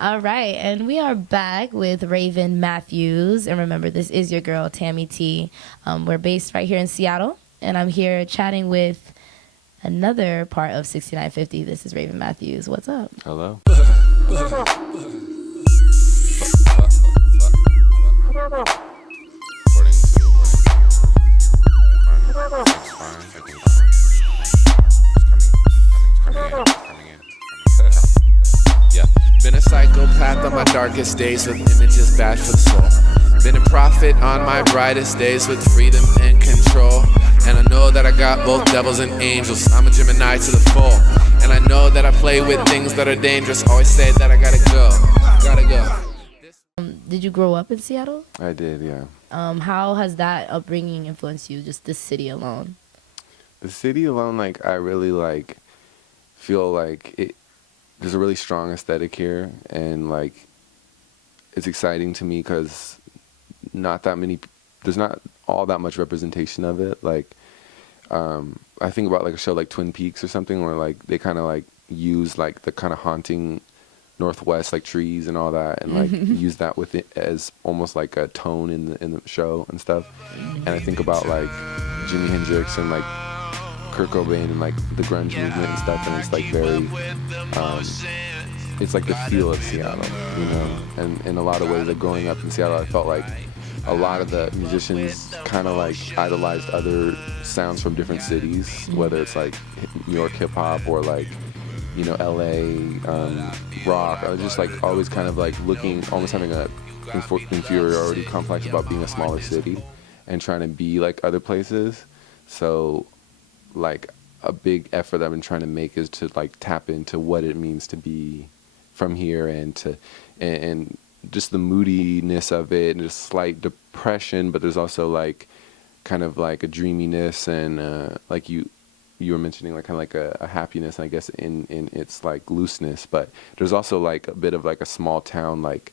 All right, and we are back with Raven Matthews. And remember, this is your girl, Tammy T. We're based right here in Seattle, and I'm here chatting with another part of 6950. This is Raven Matthews. What's up? Hello. Recording two. It's fine. I think it's coming in. Yeah. Been a psychopath on my darkest days with images bad for the soul. Been a prophet on my brightest days with freedom and control. And I know that I got both devils and angels. I'm a Gemini to the full. And I know that I play with things that are dangerous. Always say that I gotta go. Gotta go. Did you grow up in Seattle? I did, yeah. How has that upbringing influenced you, just this city alone? The city alone, like, I really, like, feel like there's a really strong aesthetic here. And, like, it's exciting to me because there's not all that much representation of it. Like, I think about, like, a show like Twin Peaks or something where, like, they kind of, like, use, like, the kind of haunting Northwest, like trees and all that, and like use that with it as almost like a tone in the show and stuff. And I think about like Jimi Hendrix and like Kurt Cobain and like the grunge movement and stuff, and it's like very, it's like the feel of Seattle, you know. And in a lot of ways, like growing up in Seattle, I felt like a lot of the musicians kind of like idolized other sounds from different cities, whether it's like New York hip hop or like, you know, LA rock. I was just like always kind of like looking, almost having a inferiority complex about being a smaller city and trying to be like other places. So like a big effort that I've been trying to make is to like tap into what it means to be from here, and just the moodiness of it, and just slight depression, but there's also like kind of like a dreaminess, and like you were mentioning, like kind of like a happiness, I guess, in its like looseness, but there's also like a bit of like a small town like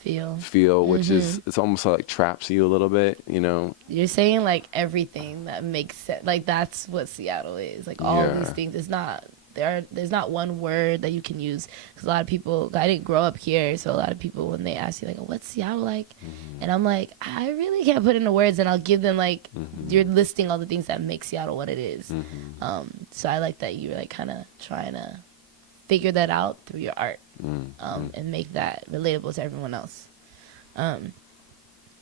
feel, which is, it's almost like traps you a little bit, you know. You're saying like everything that makes sense. Like that's what Seattle is. Like all of these things. It's not there's not one word that you can use, because a lot of people, I didn't grow up here, so a lot of people, when they ask you like, what's Seattle like, and I'm like, I really can't put into words, and I'll give them like, you're listing all the things that make Seattle what it is. So I like that you're like kind of trying to figure that out through your art, and make that relatable to everyone else.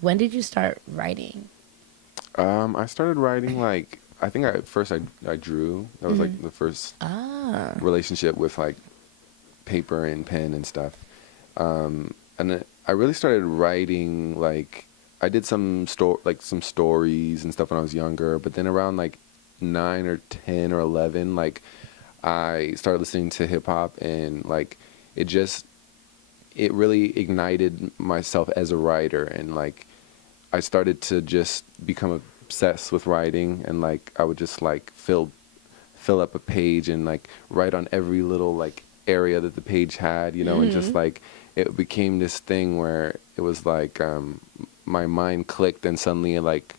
When did you start writing? I started writing like, I think at first I drew. That was like the first relationship with like paper and pen and stuff. And then I really started writing, like I did some stories and stuff when I was younger, but then around like 9 or 10 or 11, like I started listening to hip hop, and like it really ignited myself as a writer, and like I started to just become obsessed with writing, and like I would just like fill up a page and like write on every little like area that the page had, you know, and just like it became this thing where it was like my mind clicked, and suddenly like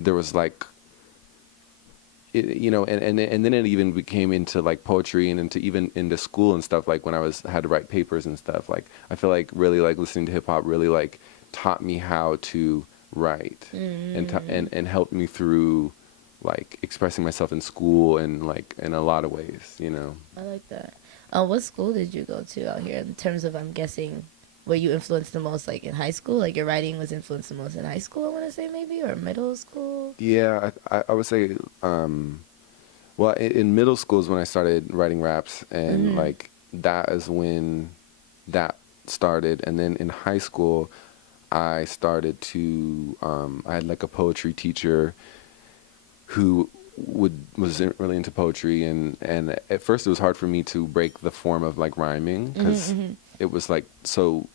there was like you know, and then it even became into like poetry and into school and stuff, like when I had to write papers and stuff. Like I feel like really like listening to hip hop really like taught me how to write, and helped me through like expressing myself in school, and like in a lot of ways, you know. I like that. What school did you go to out here, in terms of, I'm guessing, were you influenced the most like in high school? Like your writing was influenced the most in high school, I want to say, maybe, or middle school? Yeah, I would say, well, in middle school is when I started writing raps, and like that is when that started. And then in high school, I started to, I had like a poetry teacher who was really into poetry, and at first it was hard for me to break the form of like rhyming, because it was like so,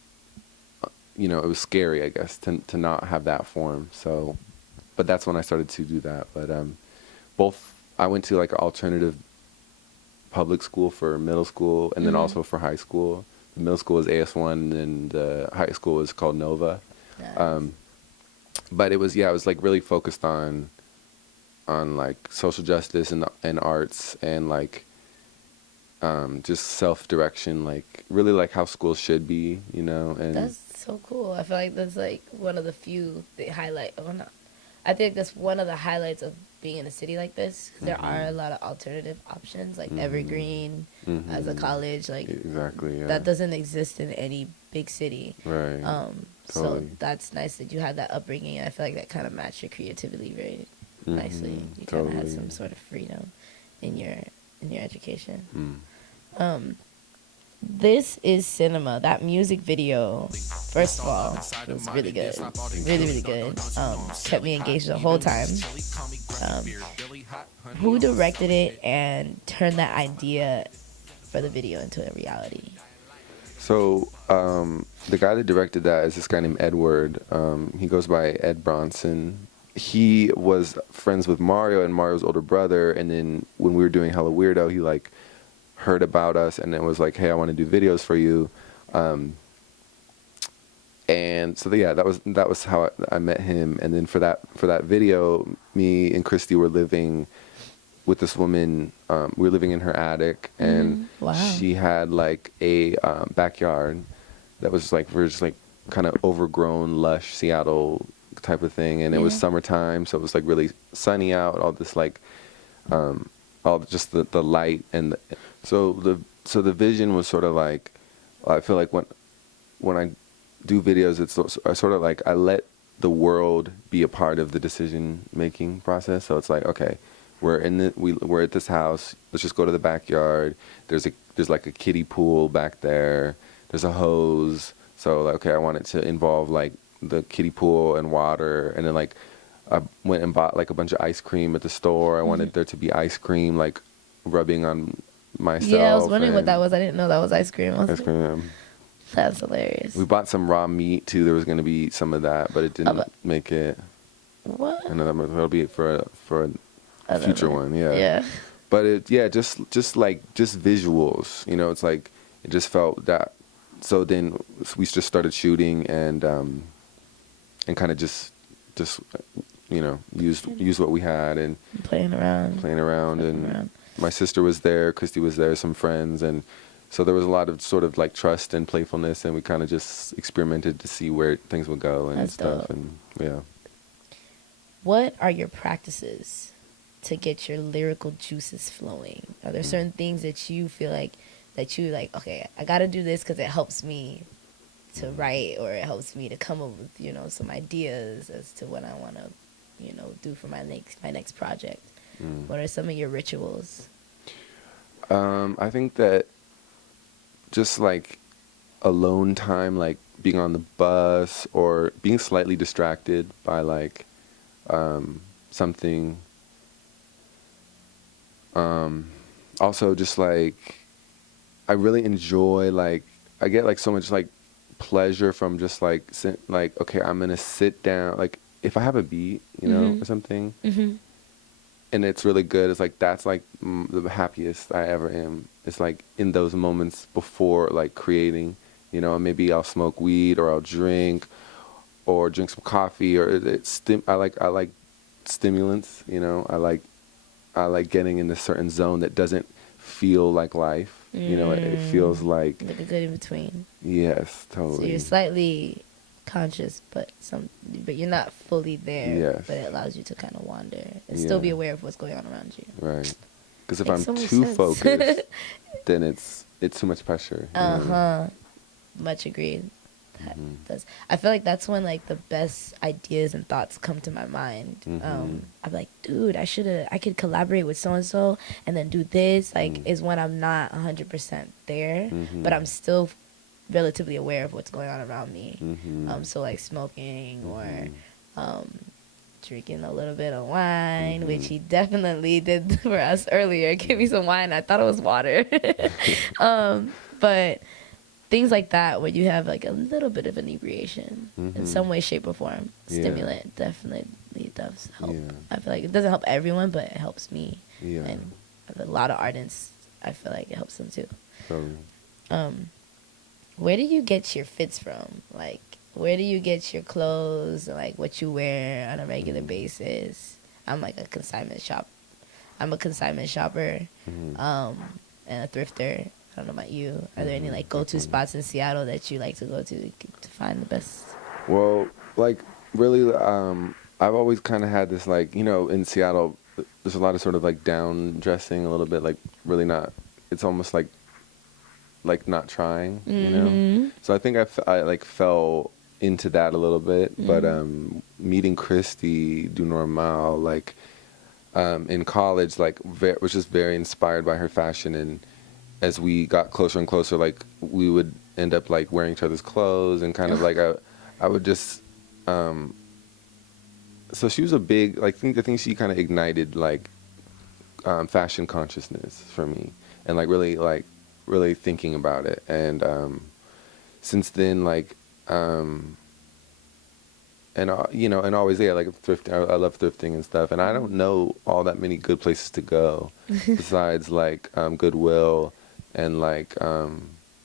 you know, it was scary, I guess, to not have that form. So, but that's when I started to do that. But I went to like an alternative public school for middle school, and then also for high school. The middle school was AS1, and the high school was called Nova. Nice. But it was like really focused on like social justice and arts, and like just self-direction, like really like how school should be, and That's so cool. I feel like that's like one of the few they highlight. Oh no, I think that's one of the highlights of being in a city like this. 'Cause there are a lot of alternative options, like Evergreen as a college, like exactly, yeah. that doesn't exist in any big city. Right. So Totally. that's nice that you had that upbringing, and I feel like that kind of matched your creativity very nicely. You kind of had Totally. some sort of freedom in your education. This is cinema. That music video, first of all, was really good. Really, really good. Kept me engaged the whole time. Who directed it and turned that idea for the video into a reality? So the guy that directed that is this guy named Edward. He goes by Ed Bronson. He was friends with Mario and Mario's older brother, and then when we were doing Hella Weirdo, he like heard about us and then was like, hey, I want to do videos for you. And so yeah, that was how I met him. And then for that video, me and Christy were living with this woman. We were living in her attic, and Wow. she had like a backyard that was like, we were just like kind of overgrown, lush Seattle type of thing. And it was summertime, so it was like really sunny out. All this like, all just the light and so the vision was sort of like, I feel like when I do videos, it's sort of like I let the world be a part of the decision making process. So it's like, okay, we're at this house. Let's just go to the backyard. There's like a kiddie pool back there. There's a hose. So like, okay, I want it to involve like the kiddie pool and water, and then like I went and bought like a bunch of ice cream at the store. I wanted there to be ice cream like rubbing on myself. Yeah, I was wondering what that was. I didn't know that was ice cream. Ice cream. That's hilarious. We bought some raw meat too. There was going to be some of that, but it didn't make it. What? And that'll be for a future one. Yeah. Yeah. But just visuals. It's like it just felt that. So then we just started shooting and kind of just used what we had and playing around and my sister was there, Christy was there, some friends, and so there was a lot of sort of like trust and playfulness, and we kind of just experimented to see where things would go and That's stuff. dope. And yeah. What are your practices to get your lyrical juices flowing? Are there certain things that you feel like okay, I got to do this because it helps me to write, or it helps me to come up with some ideas as to what I want to do for my next project? What are some of your rituals? I think that just like alone time, like being on the bus or being slightly distracted by like something. Also just like I really enjoy, like I get like so much like pleasure from just like okay, I'm gonna sit down, like if I have a beat or something and it's really good, it's like that's like the happiest I ever am. It's like in those moments before like creating, maybe I'll smoke weed or I'll drink some coffee, or I like stimulants, I like getting in a certain zone that doesn't feel like life. It feels like a good in between. Yes, totally. So you're slightly conscious, but you're not fully there. Yes. But it allows you to kind of wander and still be aware of what's going on around you. Right. Because if Makes I'm so much too sense. focused, then it's too much pressure. Much agreed. That does. I feel like that's when like the best ideas and thoughts come to my mind. I'm like, dude, I could collaborate with so and so and then do this. Like, is when I'm not 100% there, but I'm still relatively aware of what's going on around me. So like smoking or drinking a little bit of wine, which he definitely did for us earlier. Give me some wine. I thought it was water. But things like that, where you have like a little bit of inebriation in some way, shape, or form. Stimulant definitely does help. I feel like it doesn't help everyone, but it helps me. And a lot of artists, I feel like it helps them too. Where do you get your fits from? Like, where do you get your clothes and like what you wear on a regular basis? I'm like a consignment shopper. and a thrifter. I don't know about you. Are there any like go-to spots in Seattle that you like to go to find the best? Well, like really, I've always kind of had this like, in Seattle, there's a lot of sort of like down dressing a little bit, like really not. It's almost like not trying, So I think I like fell into that a little bit, but meeting Christy Du Normal, like in college, like was just very inspired by her fashion, and as we got closer and closer, like we would end up like wearing each other's clothes and kind of like I would just so she was a big like I think she kind of ignited like fashion consciousness for me, and really thinking about it, and since then like and and always like thrifting. I love thrifting and stuff, and I don't know all that many good places to go besides like Goodwill and like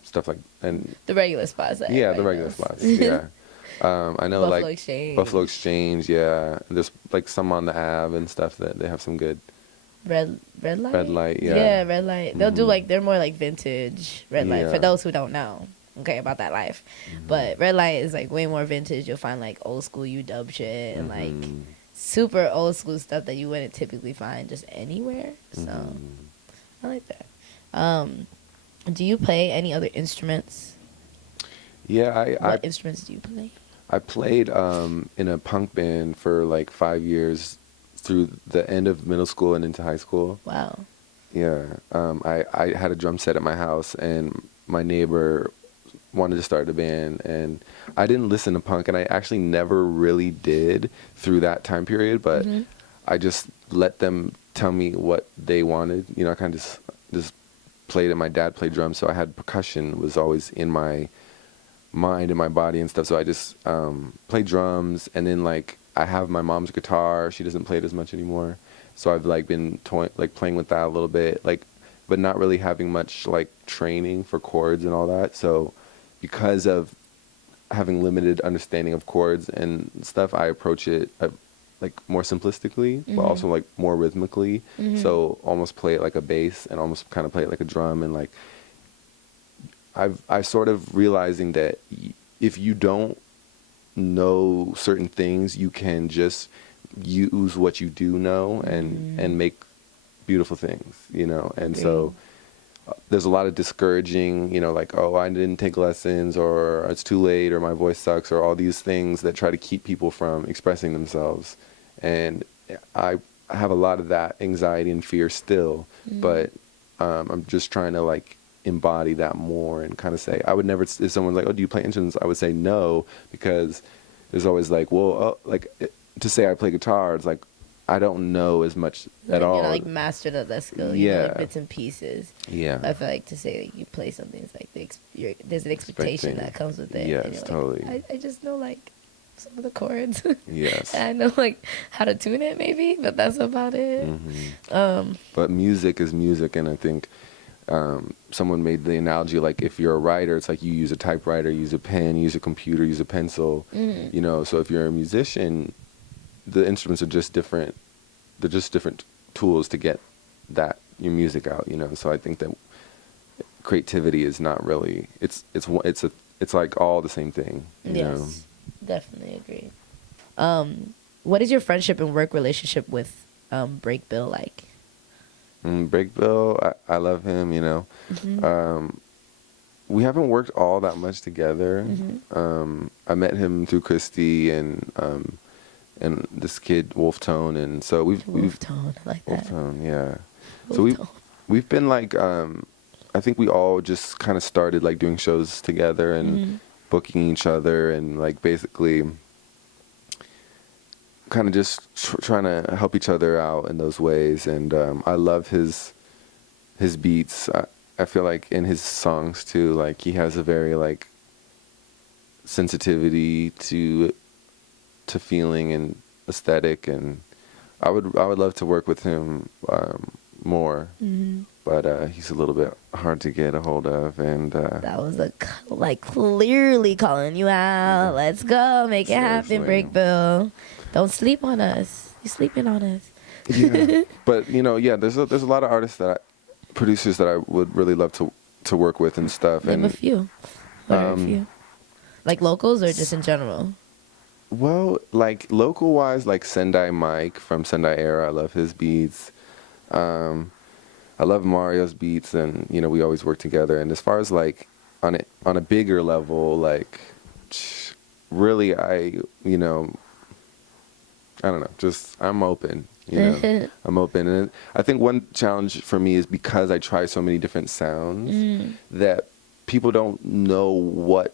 stuff like and the regular spots. That the regular spots. Yeah, I know Buffalo Exchange. Buffalo Exchange. Yeah, there's like some on the Ave and stuff that they have some good. Red light. Red light. Yeah. Yeah, red light. They'll do like they're more like vintage red light for those who don't know. Okay, about that life, but red light is like way more vintage. You'll find like old school UW shit and like super old school stuff that you wouldn't typically find just anywhere. So I like that. Do you play any other instruments? Yeah, what instruments do you play? I played in a punk band for like 5 years through the end of middle school and into high school. Wow. Yeah, I had a drum set at my house, and my neighbor wanted to start a band, and I didn't listen to punk, and I actually never really did through that time period, but I just let them tell me what they wanted. I kind of just played it. My dad played drums, so I had percussion was always in my mind and my body and stuff, so I just played drums, and then like I have my mom's guitar. She doesn't play it as much anymore, so I've like been playing with that a little bit, like, but not really having much like training for chords and all that. So because of having limited understanding of chords and stuff, I approach it like more simplistically, but also like more rhythmically. So almost play it like a bass and almost kind of play it like a drum. And like I sort of realizing that if you don't know certain things, you can just use what you do know and make beautiful things, and so there's a lot of discouraging, like, oh, I didn't take lessons, or it's too late, or my voice sucks, or all these things that try to keep people from expressing themselves. And I have a lot of that anxiety and fear still, but I'm just trying to like embody that more and kind of say, I would never, if someone's like, oh, do you play instruments? I would say no, because there's always like, well, to say I play guitar, it's like, I don't know as much at all. You're not like mastered at that skill. You know, like bits and pieces. Yeah. I feel like to say like, you play something, it's like there's an expectation that comes with it. Yes, and you're totally. Like, I just know like some of the chords. Yes. And I know like how to tune it maybe, but that's about it. But music is music, and I think someone made the analogy like if you're a writer, it's like you use a typewriter, use a pen, use a computer, use a pencil. So if you're a musician, the instruments are just different. They're just different tools to get your music out. So I think that creativity is not really. It's like all the same thing. Yes, definitely agree. What is your friendship and work relationship with Break Bill like? Break Bill, I love him. We haven't worked all that much together. I met him through Christy and this kid Wolf Tone, and so Wolf Tone, I like that. Wolf Tone, yeah. Wolf So we've been like I think we all just kind of started like doing shows together and booking each other, and like basically kind of just trying to help each other out in those ways. And I love his beats. I feel like in his songs too, like he has a very like sensitivity to feeling and aesthetic, and I would love to work with him more, but he's a little bit hard to get a hold of, and that was like clearly calling you out. Let's go, make it happen, Break Bill. Don't sleep on us. You're sleeping on us. Yeah, but there's a lot of artists that producers that I would really love to work with and stuff. Name and a few. What are a few? Like locals or just in general? Well, like local wise, like Sendai Mike from Sendai Era. I love his beats. I love Mario's beats, and we always work together. And as far as like on a bigger level, like really, I don't know. Just I'm open. I'm open, and I think one challenge for me is because I try so many different sounds that people don't know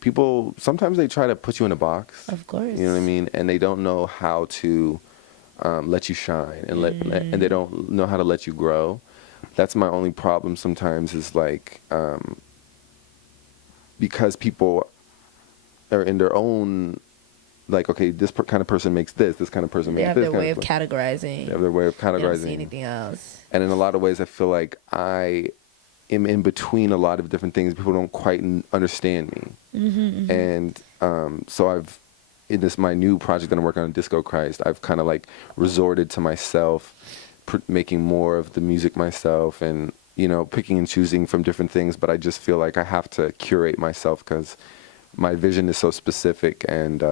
people sometimes they try to put you in a box. Of course. You know what I mean? And they don't know how to let you shine and they don't know how to let you grow. That's my only problem sometimes is like because people are in their own like, okay, this kind of person makes this kind of person makes this. They have their way of categorizing. They have their way of categorizing. They don't see anything else. And in a lot of ways, I feel like I am in between a lot of different things. People don't quite understand me. And so in my new project that I'm working on, Disco Christ, I've kind of like resorted to myself, making more of the music myself and, picking and choosing from different things. But I just feel like I have to curate myself because my vision is so specific. And,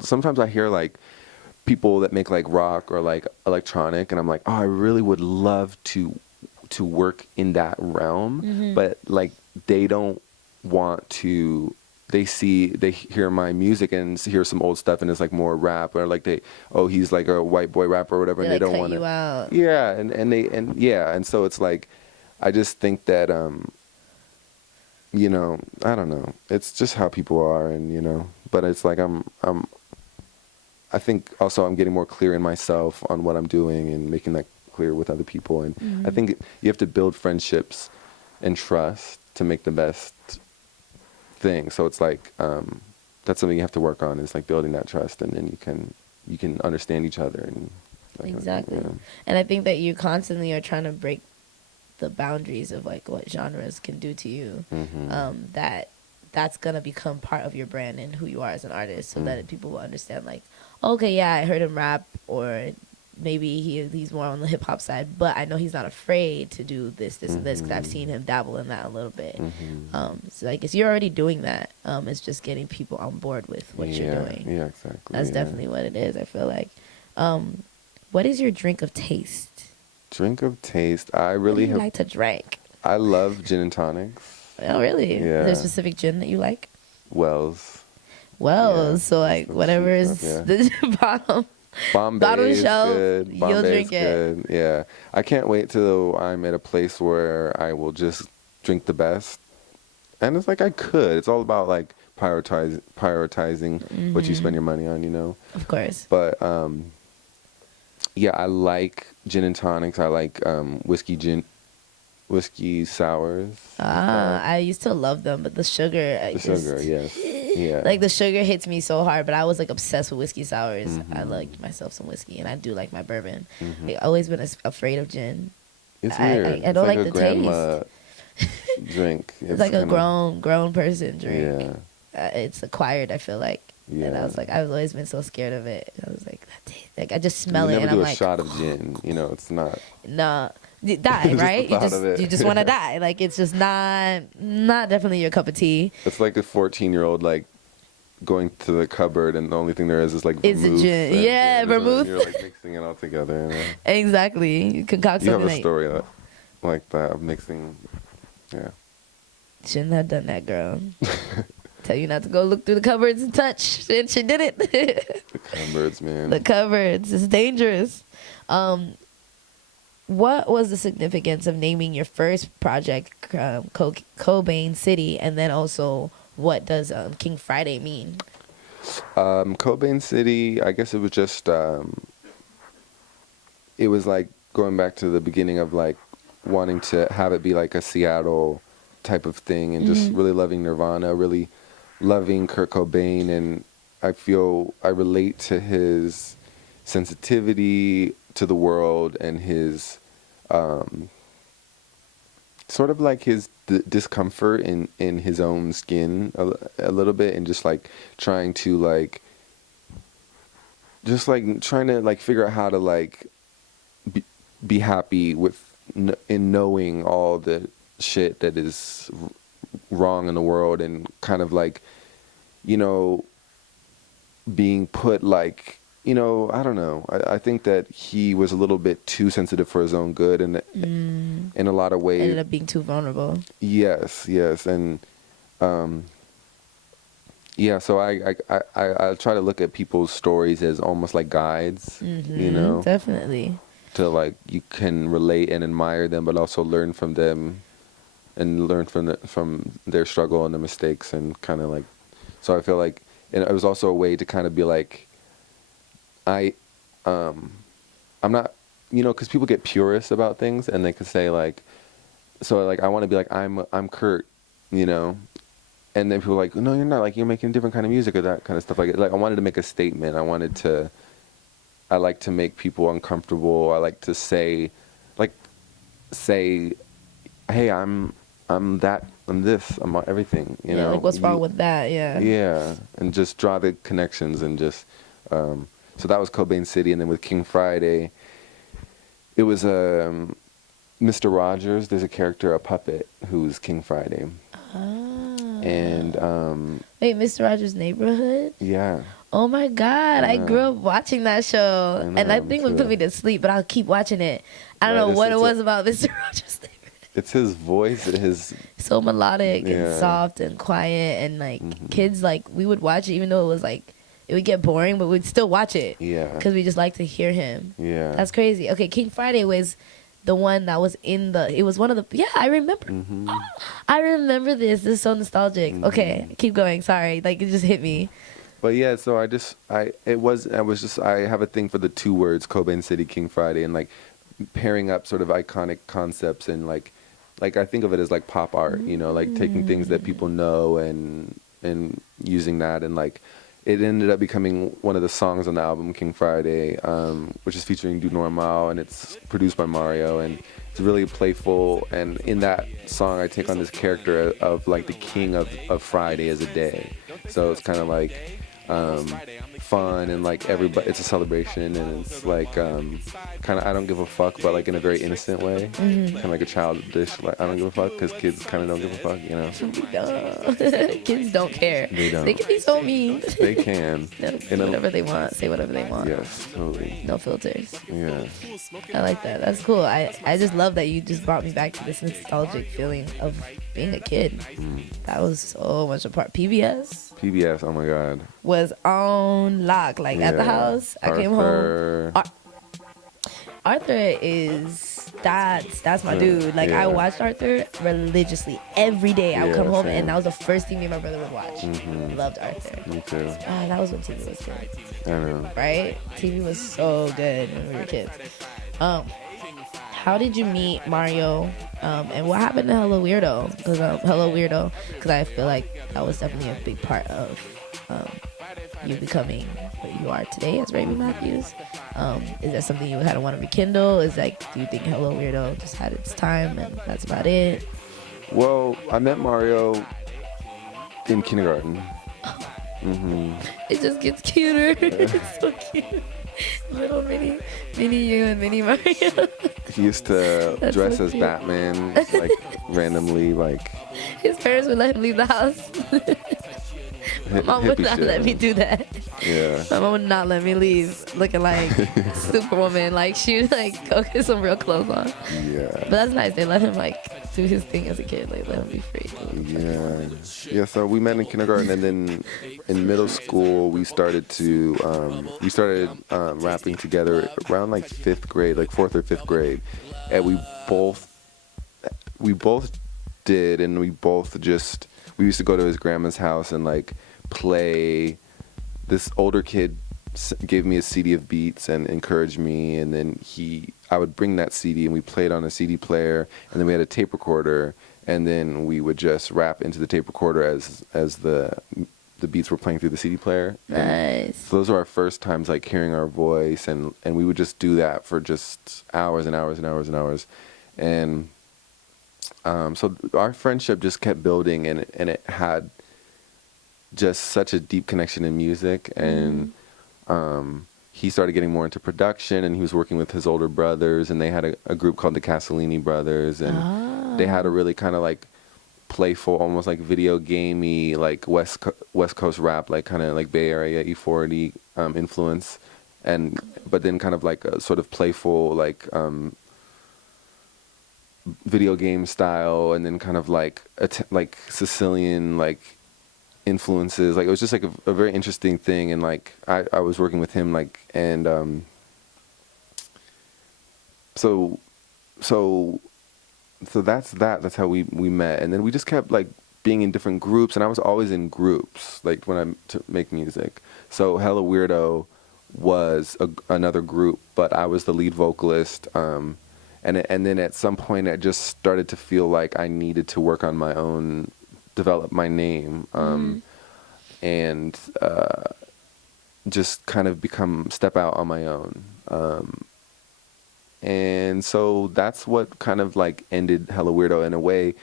sometimes I hear like people that make like rock or like electronic and I'm like, oh, I really would love to work in that realm, but like they don't want to. They hear my music and hear some old stuff and it's like more rap or like he's like a white boy rapper or whatever, and they don't want to. Yeah, and so it's like, I just think that I don't know. It's just how people are, and but it's like I think also I'm getting more clear in myself on what I'm doing and making that clear with other people. And I think you have to build friendships and trust to make the best thing. So it's like that's something you have to work on, is like building that trust, and then you can understand each other. And exactly. And I think that you constantly are trying to break the boundaries of like what genres can do to you. That's gonna become part of your brand and who you are as an artist, so that people will understand like, okay, yeah, I heard him rap, or maybe he's more on the hip hop side, but I know he's not afraid to do this and this because I've seen him dabble in that a little bit. So I guess you're already doing that. It's just getting people on board with what you're doing. Yeah, exactly. That's definitely what it is. I feel like. What is your drink of taste? Drink of taste. I really like to drink. I love gin and tonics. Oh, really? Yeah. Is there a specific gin that you like? Wells. Yeah, so like whatever is the bottom. Bottom shelf, good. You'll drink it. Good. Yeah, I can't wait till I'm at a place where I will just drink the best. And it's like I could. It's all about like prioritizing what you spend your money on, Of course. But yeah, I like gin and tonics. I like whiskey sours. I used to love them, but the sugar. Yes. Yeah. Like the sugar hits me so hard, but I was like obsessed with whiskey sours. I like myself some whiskey, and I do like my bourbon. I've always been afraid of gin. It's weird. I don't like the grandma taste. Drink. It's like a grown person drink. Yeah. It's acquired, I feel like. Yeah. And I was like, I've always been so scared of it. I was like, that taste. Like I just smell it, and I'm like, a shot of gin. It's not. Nah. Die, right? You just want to die. Like it's just not definitely your cup of tea. It's like a 14-year-old like going to the cupboard and the only thing there is like it's vermouth. A gin. Yeah, vermouth. You're like mixing it all together. Exactly. You concoct something. You have a story like that of mixing. Yeah. Shouldn't have done that, girl. Tell you not to go look through the cupboards and touch, and she did it. The cupboards, man. The cupboards. It's dangerous. What was the significance of naming your first project Cobain City, and then also what does King Friday mean? Cobain City, I guess it was just it was like going back to the beginning of like wanting to have it be like a Seattle type of thing, and just really loving Nirvana, really loving Kurt Cobain, and I feel I relate to his sensitivity to the world and his sort of like his discomfort in his own skin a little bit, and just like trying to trying to like figure out how to like be happy with in knowing all the shit that is wrong in the world, and kind of like, you know, being put like, you know, I don't know. I think that he was a little bit too sensitive for his own good, and in a lot of ways ended up being too vulnerable. Yes, and yeah. So I try to look at people's stories as almost like guides, you know, Definitely. to like you can relate and admire them, but also learn from them and learn from their struggle and their mistakes, and kind of like. So I feel like, and it was also a way to kind of be like, I'm not, you know, because people get purists about things, and they can say like, so like I want to be like, I'm Kurt, you know, and then people are like, no, you're not, like you're making a different kind of music or that kind of stuff. Like I wanted to make a statement. I like to make people uncomfortable. I like to say, hey, I'm this, I'm everything, you know. Like what's wrong with that? Yeah, and just draw the connections, and just so that was Cobain City. And then with King Friday, it was Mr. Rogers. There's a character, a puppet, who's King Friday. And wait, Mr. Rogers' Neighborhood? Yeah. Oh my God, I grew up watching that show, and I think it would put me to sleep, but I'll keep watching it. I don't know what it was about Mr. Rogers' Neighborhood. It's his voice, so melodic and soft and quiet, and like kids, like we would watch it even though it was like it would get boring, but we'd still watch it. Yeah. Because we just like to hear him. Yeah. That's crazy. Okay, King Friday was the one that was it was one of the, I remember. I remember this. This is so nostalgic. Okay, keep going. Sorry. Like, it just hit me. But yeah, so I have a thing for the two words, Cobain City, King Friday, and like pairing up sort of iconic concepts, and like I think of it as like pop art, you know, like taking things that people know and using that, and like it ended up becoming one of the songs on the album King Friday, which is featuring Du Normal, and it's produced by Mario, and it's really playful. And in that song, I take on this character of like the king of Friday as a day. So it's kind of like fun, and like everybody, it's a celebration, and it's like kind of I don't give a fuck, but like in a very innocent way, kind of like a childish, like I don't give a fuck, because kids kind of don't give a fuck, you know. Kids don't care. They don't. They can be so mean. They can. Do whatever they want, say whatever they want. Yes, totally. No filters. Yeah. I like that. That's cool. I just love that you just brought me back to this nostalgic feeling of being a kid. That was so much a part. PBS, oh my God, was on lock. Like at the house, I came home. Arthur is that's my dude. Like I watched Arthur religiously every day. I would come home, and that was the first thing me and my brother would watch. Loved Arthur. Me too. That was when TV was good. I know. Right? TV was so good when we were kids. How did you meet Mario? And what happened to Hello Weirdo? Because I feel like that was definitely a big part of you becoming what you are today as Raven Matthews. Is that something you kind of want to rekindle? Is like, do you think Hello Weirdo just had its time and that's about it? Well, I met Mario in kindergarten. It just gets cuter. It's so cute. Little mini you and mini Mario. He used to dress as Batman, like randomly, like. His parents would let him leave the house. My mom would not let me do that. Yeah. My mom would not let me leave looking like Superwoman. Like, she would like go get some real clothes on. Yeah. But that's nice. They let him like do his thing as a kid. Like, let him be free. Yeah. Yeah. So we met in kindergarten, and then in middle school we started rapping together around like 5th grade, like 4th or 5th grade, and we both did, and we used to go to his grandma's house and like play. This older kid gave me a CD of beats and encouraged me, and then I would bring that CD and we played on a CD player, and then we had a tape recorder, and then we would just rap into the tape recorder as the beats were playing through the CD player. Nice. So those were our first times like hearing our voice, and we would just do that for just hours and hours and hours and hours, and so our friendship just kept building, and it had just such a deep connection in music, and he started getting more into production, and he was working with his older brothers, and they had a group called the Castellini Brothers, and they had a really kind of like playful, almost like video gamey, like West Coast rap, like kind of like Bay Area E40 influence, and but then kind of like a sort of playful like video game style, and then kind of like like Sicilian like influences. Like it was just like a very interesting thing, and like I was working with him, like, and so that's how we met, and then we just kept like being in different groups, and I was always in groups like when I make music. So Hella Weirdo was another group, but I was the lead vocalist, and then at some point I just started to feel like I needed to work on my own, develop my name, and just kind of step out on my own. And so that's what kind of like ended Hella Weirdo. In a way,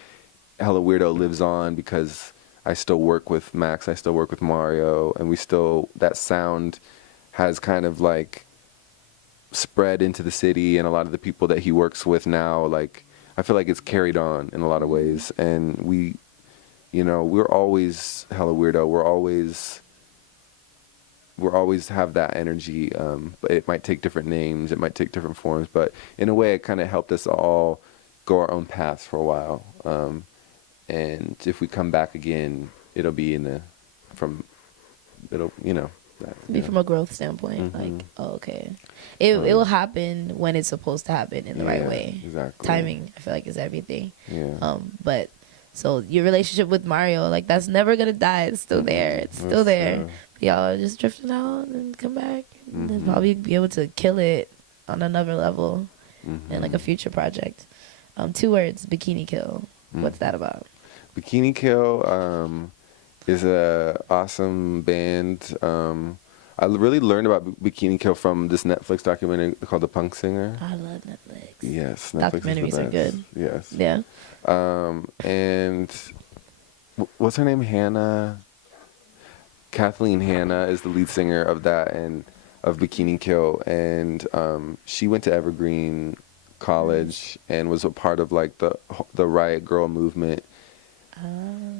Hella Weirdo lives on because I still work with Max, I still work with Mario, and that sound has kind of like spread into the city, and a lot of the people that he works with now, like, I feel like it's carried on in a lot of ways. And we're always Hella Weirdo. We're always have that energy, but it might take different names, it might take different forms, but in a way it kind of helped us all go our own paths for a while. And if we come back again, it'll be from a growth standpoint. Like, okay, it will happen when it's supposed to happen in the right way. Exactly. Timing, I feel like, is everything. Yeah. But so your relationship with Mario, like, that's never gonna die. It's still there. It's still there. Y'all are just drifting out and come back, and then probably be able to kill it on another level in like a future project. 2 words: Bikini Kill. What's that about? Bikini Kill is a awesome band. I really learned about Bikini Kill from this Netflix documentary called The Punk Singer. I love Netflix. Yes, Netflix documentaries is the are best. good. Yes. Yeah. And what's her name? Hannah. Kathleen Hanna is the lead singer of that and of Bikini Kill, and she went to Evergreen College and was a part of like the Riot Girl movement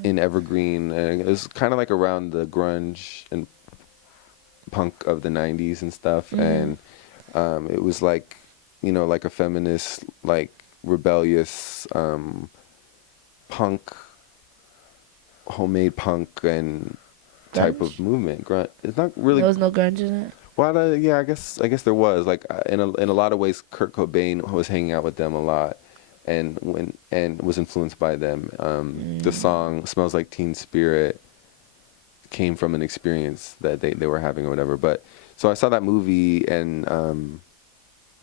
in Evergreen, and it was kind of like around the grunge and punk of the 90s and stuff, and it was like, like a feminist, like rebellious punk, homemade punk and type of movement. Grunge. It's not really. There was no grunge in it. Well, yeah, I guess there was. Like in a lot of ways, Kurt Cobain was hanging out with them a lot, and was influenced by them. The song "Smells Like Teen Spirit" came from an experience that they were having or whatever. But so I saw that movie, and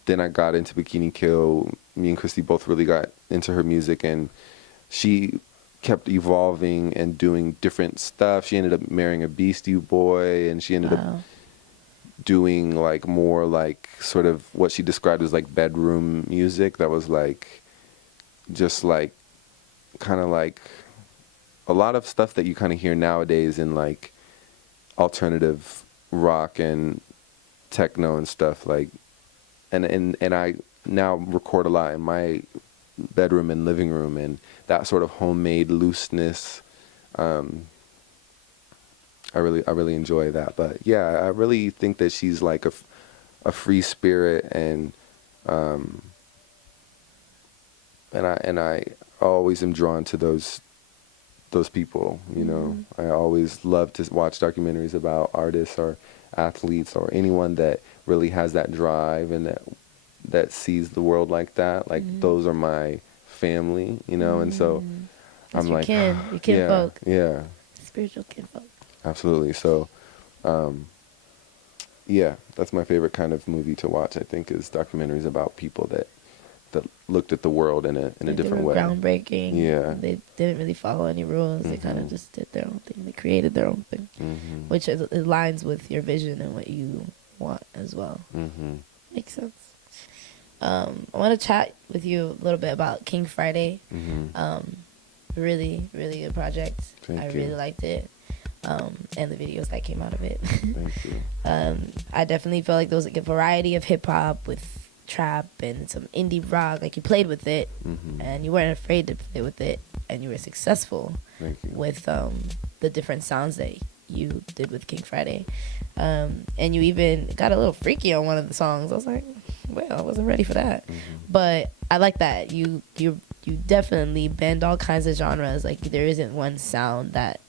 then I got into Bikini Kill. Me and Christy both really got into her music, and she kept evolving and doing different stuff. She ended up marrying a Beastie Boy, and she ended up doing like more like sort of what she described as like bedroom music that was like just like kind of like a lot of stuff that you kind of hear nowadays in like alternative rock and techno and stuff, like, and I now record a lot in my bedroom and living room, and that sort of homemade looseness, I really enjoy that. But yeah, I really think that she's like a free spirit, and I always am drawn to those people, I always love to watch documentaries about artists or athletes or anyone that really has that drive and that sees the world like that. Like those are my family, and so That's I'm like, your kinfolk. Yeah. Spiritual kinfolk. Absolutely. So, yeah, that's my favorite kind of movie to watch, I think, is documentaries about people that looked at the world in a different way. Groundbreaking. Yeah. They didn't really follow any rules. They kind of just did their own thing. They created their own thing, which aligns with your vision and what you want as well. Makes sense. I want to chat with you a little bit about King Friday. Really, really good project. Thank you. Really liked it. and the videos that came out of it. Thank you. I definitely felt like there was like a variety of hip hop with trap and some indie rock. Like you played with it, and you weren't afraid to play with it, and you were successful with the different sounds that you did with King Friday. And you even got a little freaky on one of the songs. I was like, well, I wasn't ready for that. But I like that you definitely bend all kinds of genres. Like there isn't one sound that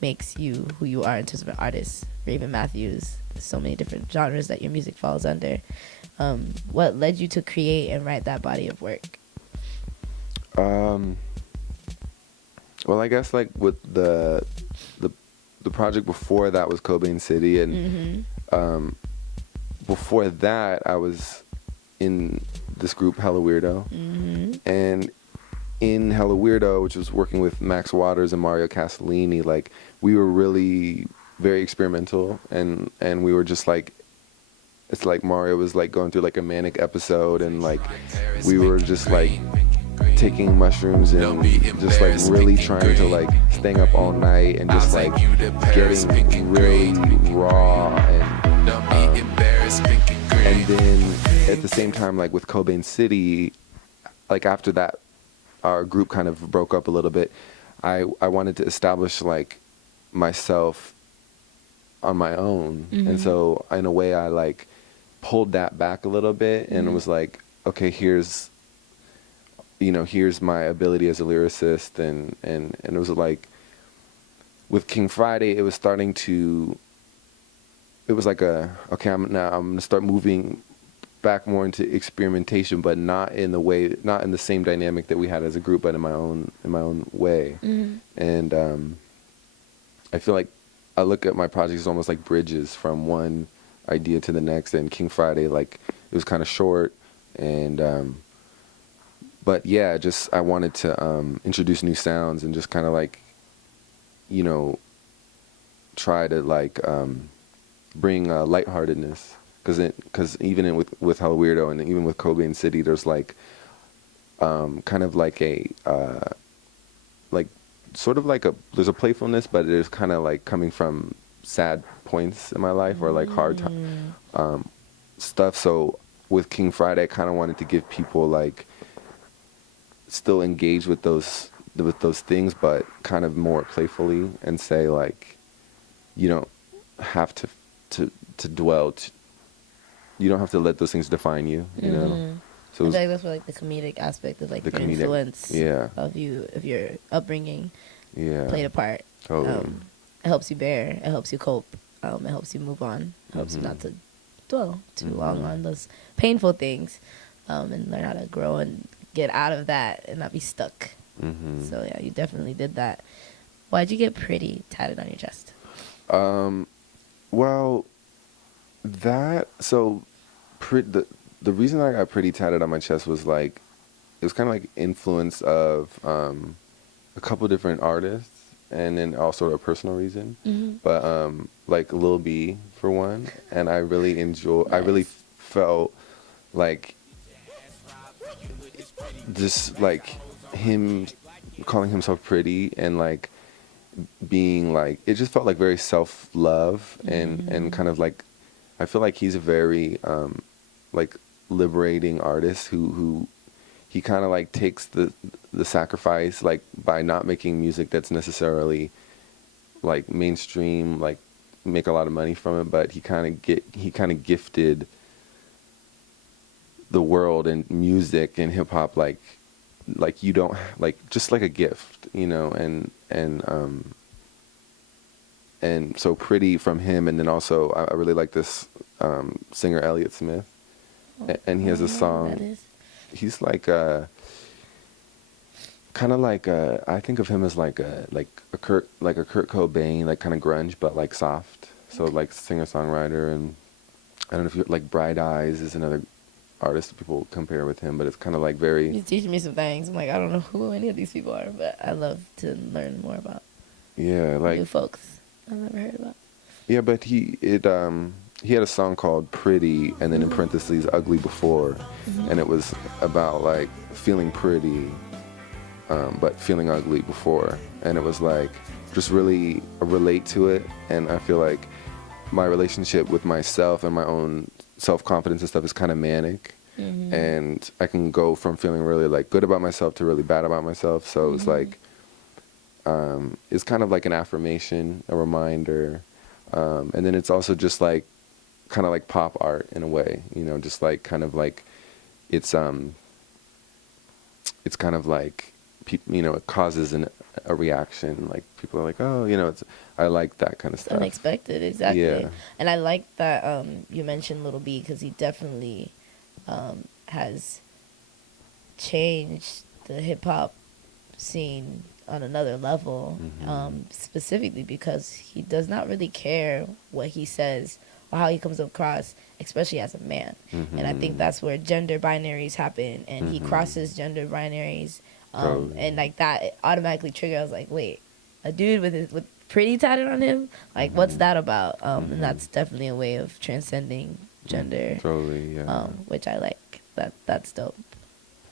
makes you who you are in terms of an artist. Raven Matthews, there's so many different genres that your music falls under. What led you to create and write that body of work? Well, I guess like with the project before that was Cobain City, and before that I was in this group Hella Weirdo, and in Hella Weirdo, which was working with Max Waters and Mario Castellini, like we were really very experimental, and we were just like, it's like Mario was like going through like a manic episode, and like we were just like taking mushrooms and just like really trying to like staying up all night and just like getting really raw, and then at the same time, like with Cobain City, like after that our group kind of broke up a little bit, I wanted to establish like myself on my own, and so in a way I like pulled that back a little bit, and it was like, okay, here's my ability as a lyricist, and it was like with King Friday, it was starting to, it was like okay, I'm gonna start moving back more into experimentation, but not in the same dynamic that we had as a group, but in my own way. And I feel like I look at my projects as almost like bridges from one idea to the next, and King Friday, like it was kind of short, and but yeah, just I wanted to introduce new sounds and just kind of like, try to like bring lightheartedness, because even with Hella Weirdo and even with Cobain City, there's like kind of like a like sort of like there's a playfulness, but there's kind of like coming from sad points in my life or like hard stuff. So with King Friday, I kind of wanted to give people like still engage with those things, but kind of more playfully, and say like, you don't have to dwell. You don't have to let those things define you. You know. So I feel like that's where like the comedic aspect of like the influence of your upbringing played a part. Totally. It helps you bear. It helps you cope. It helps you move on. It helps you not to dwell too long on those painful things, and learn how to grow and get out of that and not be stuck. So yeah, you definitely did that. Why'd you get Pretty tatted on your chest? Well, the reason I got Pretty tatted on my chest was like, it was kind of like influence of a couple different artists, and then also a personal reason. But like Lil B for one, and I really nice. I really felt like just like him calling himself pretty, and like being like, it just felt like very self-love, and kind of like, I feel like he's a very like liberating artist who he kind of like takes the sacrifice, like by not making music that's necessarily like mainstream, like make a lot of money from it, but he kind of gifted the world and music and hip hop like you don't like, just like a gift, and so Pretty from him. And then also I really like this singer Elliott Smith, and he has a song. He's like kind of like I think of him as like a Kurt Cobain, like kind of grunge, but like soft. So like singer-songwriter, and I don't know if you're like Bright Eyes is another artist that people compare with him, but it's kind of like very. He's teaching me some things. I'm like, I don't know who any of these people are, but I love to learn more about. Yeah, like new folks I've never heard about. Yeah, but he had a song called Pretty, and then in parentheses Ugly Before, and it was about like feeling pretty, but feeling ugly before. And it was like, just really relate to it. And I feel like my relationship with myself and my own self-confidence and stuff is kind of manic. Mm-hmm. And I can go from feeling really like good about myself to really bad about myself. So it's like, it's kind of like an affirmation, a reminder. And then it's also just like, kind of like pop art in a way, you know, just like kind of like, it's kind of like, you know, it causes a reaction. Like people are like, oh, you know, I like that kind of stuff. Unexpected, exactly. Yeah. And I like that you mentioned Lil B, because he definitely has changed the hip hop scene on another level, specifically because he does not really care what he says or how he comes across, especially as a man. And I think that's where gender binaries happen, and he crosses gender binaries, and like that it automatically triggers. I was like, wait, a dude with pretty tatted on him, like what's that about? And that's definitely a way of transcending gender, which I like. That's dope.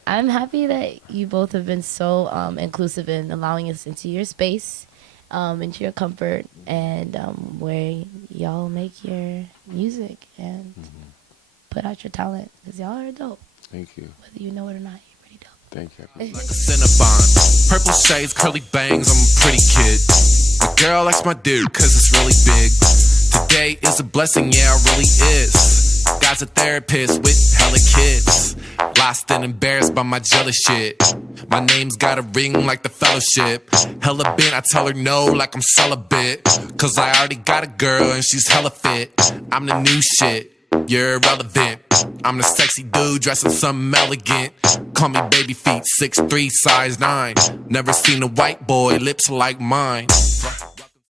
I'm happy that you both have been so inclusive in allowing us into your space, into your comfort, and where y'all make your music and put out your talent, because y'all are dope. Thank you. Whether you know it or not, you're pretty dope. Thank you. Like a Cinnabon, purple shades, curly bangs, I'm a pretty kid. My girl likes my dude, cause it's really big. Today is a blessing, yeah, it really is. God's a therapist with hella kids. Lost and embarrassed by my jealous shit. My name's got a ring like the fellowship. Hella bent, I tell her no like I'm celibate. Cause I already got a girl and she's hella fit. I'm the new shit, you're irrelevant. I'm the sexy dude dressing something elegant. Call me baby feet, 6'3", size 9. Never seen a white boy, lips like mine.